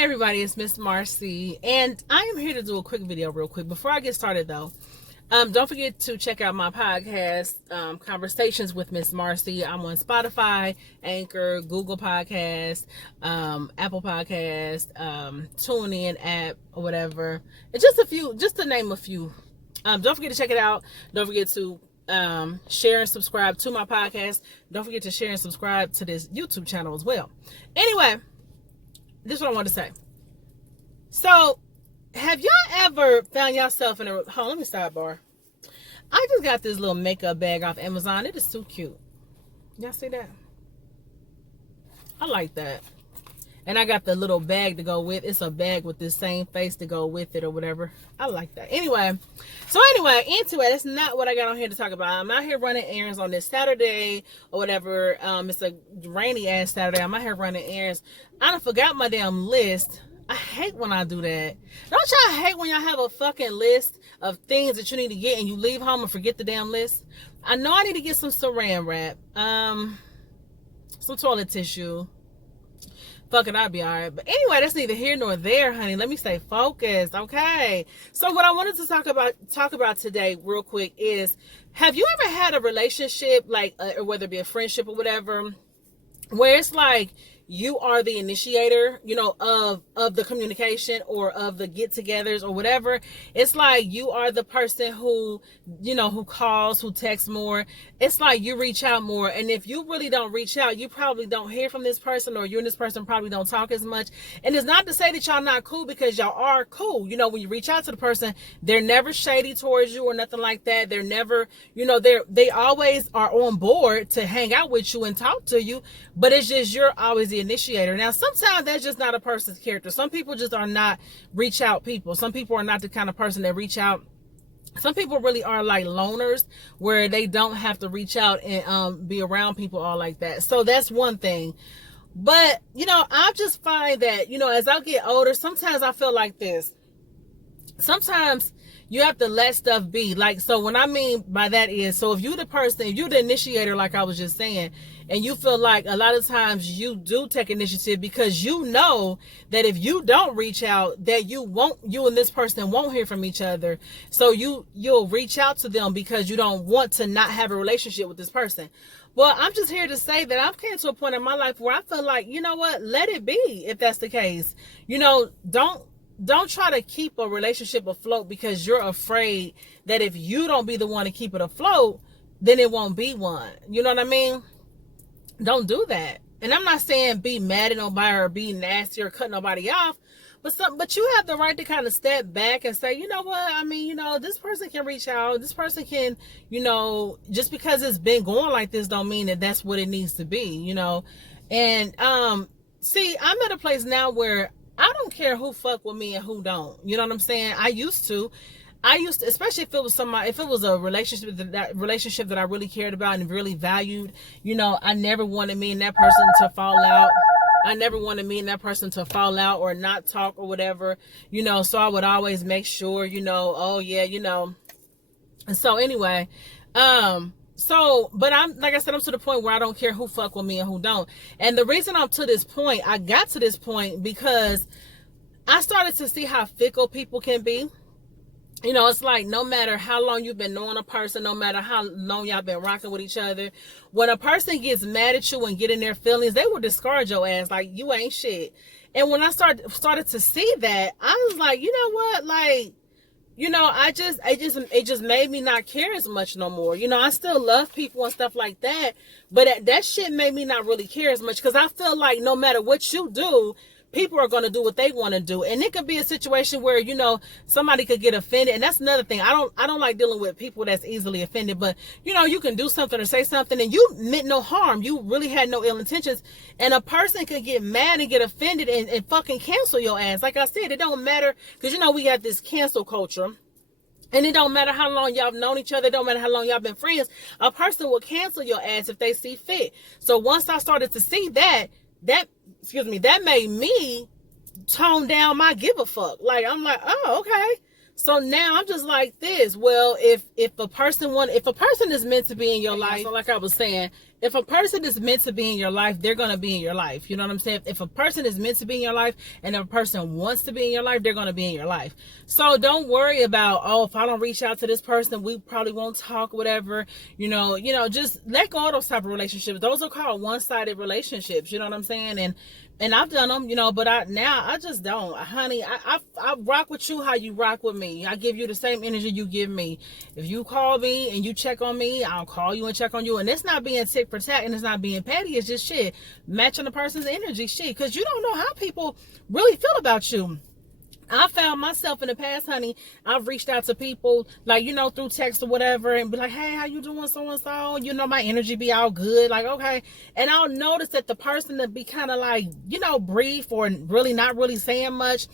Hey everybody, it's Miss Marcie, and I am here to do a quick video real quick. Before I get started though, don't forget to check out my podcast, Conversations with Miss Marcie. I'm on Spotify, Anchor, Google Podcast, Apple Podcast, TuneIn app, or whatever. It's just to name a few. Don't forget to check it out. Don't forget to share and subscribe to my podcast. Don't forget to share and subscribe to this YouTube channel as well. Anyway, this is what I want to say. So, have y'all ever found yourself in a... Hold on, let me sidebar. I just got this little makeup bag off Amazon. It is so cute. Y'all see that? I like that. And I got the little bag to go with. It's a bag with the same face to go with it or whatever. I like that. Anyway, into it. That's not what I got on here to talk about. I'm out here running errands on this Saturday or whatever. It's a rainy ass Saturday. I'm out here running errands. I done forgot my damn list. I hate when I do that. Don't y'all hate when y'all have a fucking list of things that you need to get and you leave home and forget the damn list? I know I need to get some saran wrap, some toilet tissue. Fuck it, I'll be alright. But anyway, that's neither here nor there, honey. Let me stay focused, okay? So what I wanted to talk about today real quick is, have you ever had a relationship, like, or whether it be a friendship or whatever, where it's like you are the initiator, of the communication or of the get-togethers or whatever? It's like you are the person who, who calls, who texts more. It's like you reach out more. And if you really don't reach out, you probably don't hear from this person, or you and this person probably don't talk as much. And it's not to say that y'all not cool, because y'all are cool. When you reach out to the person, they're never shady towards you or nothing like that. They're never, they always are on board to hang out with you and talk to you. But it's just you're always the initiator. Now, sometimes that's just not a person's character. Some people just are not reach out people. Some people are not the kind of person that reach out. Some people really are like loners, where they don't have to reach out and be around people all like that. So that's one thing. But, I just find that, as I get older, sometimes I feel like this. Sometimes you have to let stuff be. Like, so what I mean by that is, so if you're the person, if you're the initiator, like I was just saying, and you feel like a lot of times you do take initiative because you know that if you don't reach out, that you and this person won't hear from each other. So you'll reach out to them because you don't want to not have a relationship with this person. Well, I'm just here to say that I've came to a point in my life where I feel like, you know what, let it be if that's the case. Don't try to keep a relationship afloat because you're afraid that if you don't be the one to keep it afloat, then it won't be one. You know what I mean? Don't do that. And I'm not saying be mad at nobody or be nasty or cut nobody off, but you have the right to kind of step back and say, you know what, I mean, this person can reach out. This person can, just because it's been going like this don't mean that that's what it needs to be, And see, I'm at a place now where I don't care who fuck with me and who don't. You know what I'm saying? I used to, especially if it was a relationship that I really cared about and really valued. I never wanted me and that person to fall out. I never wanted me and that person to fall out or not talk or whatever. So I would always make sure, oh yeah, And so anyway, but I'm, like I said, I'm to the point where I don't care who fuck with me and who don't. And the reason I got to this point because I started to see how fickle people can be. It's like no matter how long you've been knowing a person, no matter how long y'all been rocking with each other, when a person gets mad at you and get in their feelings, they will discard your ass like you ain't shit. And when I started to see that, I was like, you know what, like, it just made me not care as much no more. I still love people and stuff like that, but that shit made me not really care as much because I feel like no matter what you do, people are going to do what they want to do. And it could be a situation where, somebody could get offended. And that's another thing. I don't like dealing with people that's easily offended, but you can do something or say something and you meant no harm. You really had no ill intentions. And a person could get mad and get offended and fucking cancel your ass. Like I said, it don't matter because, we got this cancel culture. And it don't matter how long y'all have known each other. It don't matter how long y'all been friends. A person will cancel your ass if they see fit. So once I started to see that made me tone down my give a fuck. Like, I'm like, oh, okay. So now I'm just like this. Well, if a person is meant to be in your life, so like I was saying, if a person is meant to be in your life, they're going to be in your life. You know what I'm saying? If a person is meant to be in your life and if a person wants to be in your life, they're going to be in your life. So don't worry about, oh, if I don't reach out to this person, we probably won't talk, whatever. Just let go of those type of relationships. Those are called one-sided relationships. You know what I'm saying? And I've done them, but I just don't. Honey, I rock with you how you rock with me. I give you the same energy you give me. If you call me and you check on me, I'll call you and check on you. And it's not being tick for tack and it's not being petty. It's just shit. Matching the person's energy, shit. Because you don't know how people really feel about you. I found myself in the past, honey, I've reached out to people, like, through text or whatever, and be like, hey, how you doing, so-and-so? My energy be all good, like, okay. And I'll notice that the person that be kind of like, brief or really not really saying much.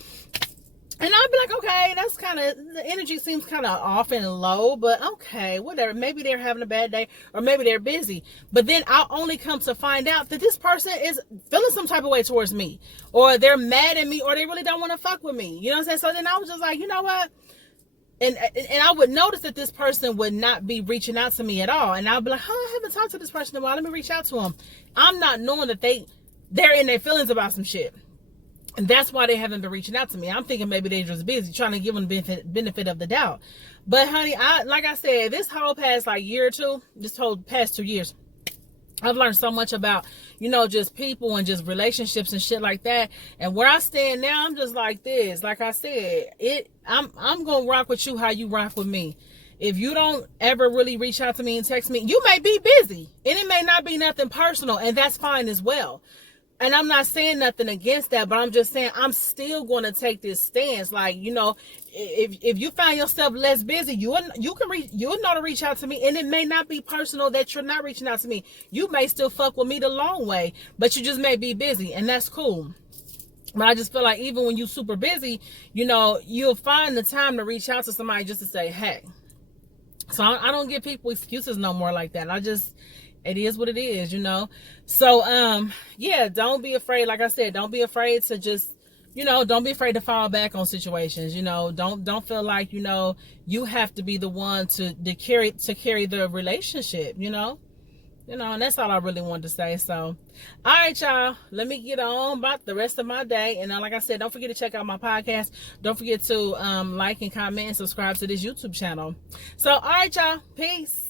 And I'll be like, okay, that's kind of, the energy seems kind of off and low, but okay, whatever. Maybe they're having a bad day or maybe they're busy. But then I'll only come to find out that this person is feeling some type of way towards me, or they're mad at me, or they really don't want to fuck with me. You know what I'm saying? So then I was just like, you know what? And I would notice that this person would not be reaching out to me at all. And I'll be like, oh, I haven't talked to this person in a while. Let me reach out to them. I'm not knowing that they're in their feelings about some shit. And that's why they haven't been reaching out to me. I'm thinking maybe they're just busy, trying to give them the benefit of the doubt. But honey, like I said, this whole past year or two, this whole past 2 years, I've learned so much about, just people and just relationships and shit like that. And where I stand now, I'm just like this. Like I said, I'm gonna rock with you how you rock with me. If you don't ever really reach out to me and text me, you may be busy and it may not be nothing personal, and that's fine as well. And I'm not saying nothing against that, but I'm just saying I'm still going to take this stance. Like, if you find yourself less busy, you'll know to reach out to me, and it may not be personal that you're not reaching out to me. You may still fuck with me the long way, but you just may be busy, and that's cool. But I just feel like even when you're super busy, you'll find the time to reach out to somebody just to say, hey. So I don't give people excuses no more like that. It is what it is, So, yeah, don't be afraid. Like I said, don't be afraid to just, don't be afraid to fall back on situations. Don't feel like, you have to be the one to carry the relationship, and that's all I really wanted to say. So, all right, y'all, let me get on about the rest of my day. And like I said, don't forget to check out my podcast. Don't forget to like and comment and subscribe to this YouTube channel. So, all right, y'all, peace.